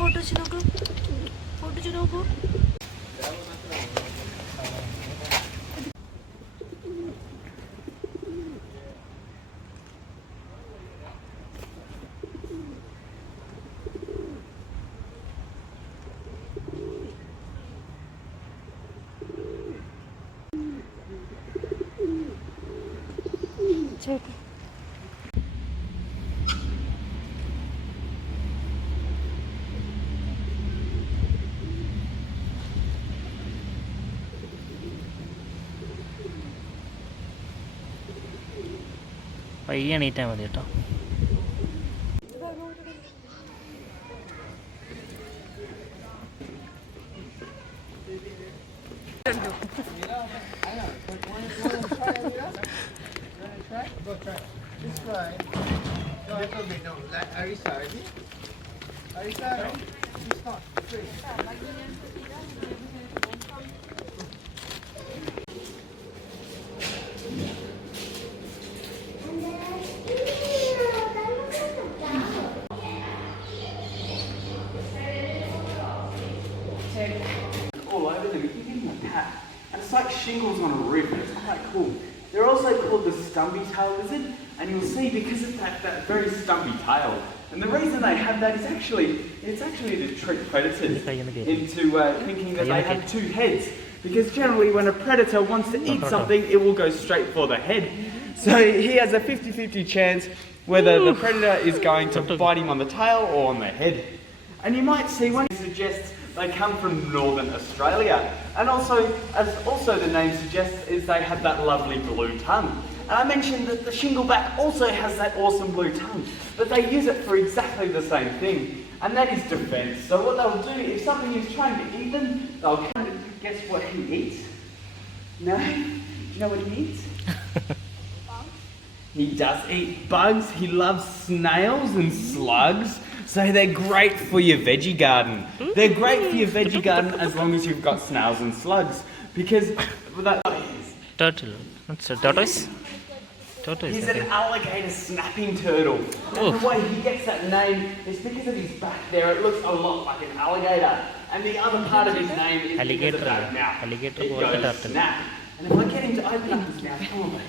Photo चुनाव പയ്യെ എണീറ്റാൽ മതി കേട്ടോ. All over them, you can give them a pat. And it's like shingles on a roof, and it's quite cool. They're also called the stumpy tail lizard, and you'll see because of that very stumpy tail. And the reason they have that is it's actually to trick predators into thinking that they have two heads. Because generally when a predator wants to eat something, it will go straight for the head. So he has a 50-50 chance whether the predator is going to bite him on the tail or on the head. And you might see one suggests they come from northern Australia. And also, as the name suggests, is they have that lovely blue tongue. And I mentioned that the shingleback also has that awesome blue tongue, but they use it for exactly the same thing, and that is defence. So what they'll do, if something is trying to eat them, they'll come and guess what he eats? No? Do you know what he eats? He does eat bugs. He loves snails and slugs. So they're great for your veggie garden. They're great for your veggie garden as long as you've got snails and slugs. Because that turtle. What's a tortoise? Tortoise. He's an alligator snapping turtle. And the way he gets that name is because of his back there. It looks a lot like an alligator. And the other part of his name is because of that mouth. Alligator it goes snap. And if I get him to open up his mouth, oh my,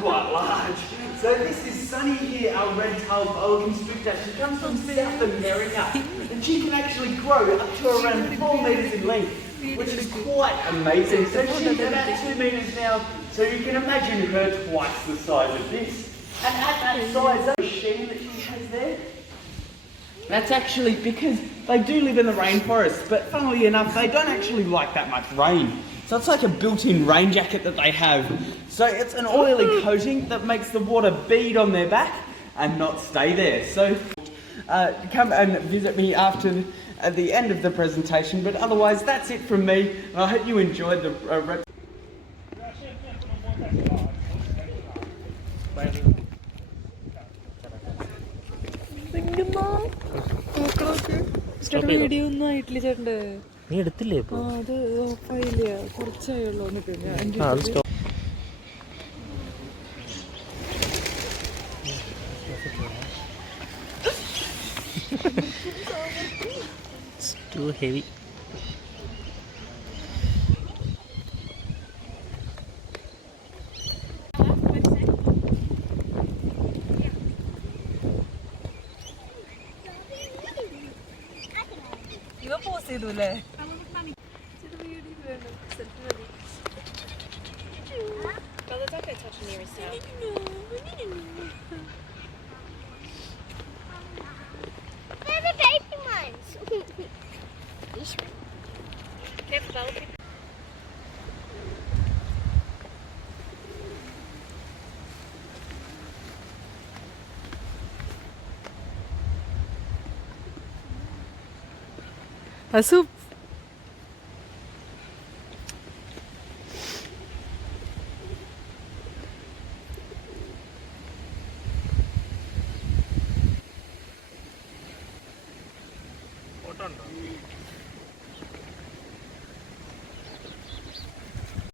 quite large. So this is Sunny here, our red-tailed boa constrictor. She comes from South America, and she can actually grow up to around 4 metres in length, which is quite amazing. So she's about 2 metres now, so you can imagine her twice the size of this. And at that size, that machine that she has there, that's actually because they do live in the rainforest, but funnily enough, they don't actually like that much rain. So it's like a built-in rain jacket that they have. So it's an oily coating that makes the water bead on their back and not stay there. So come and visit me at the end of the presentation. But otherwise, that's it from me. I hope you enjoyed the video ഒന്നും ആയിട്ടില്ല ചേട്ടൻ്റെ. നീ എടുത്തില്ലേ ഇപ്പൊ? അത് ഓഫായില്ല, കുറച്ചായുള്ളൂ. It's too heavy. ഇവ pose ചെയ്തു അല്ലേ? They're the baby ones. This one. അസു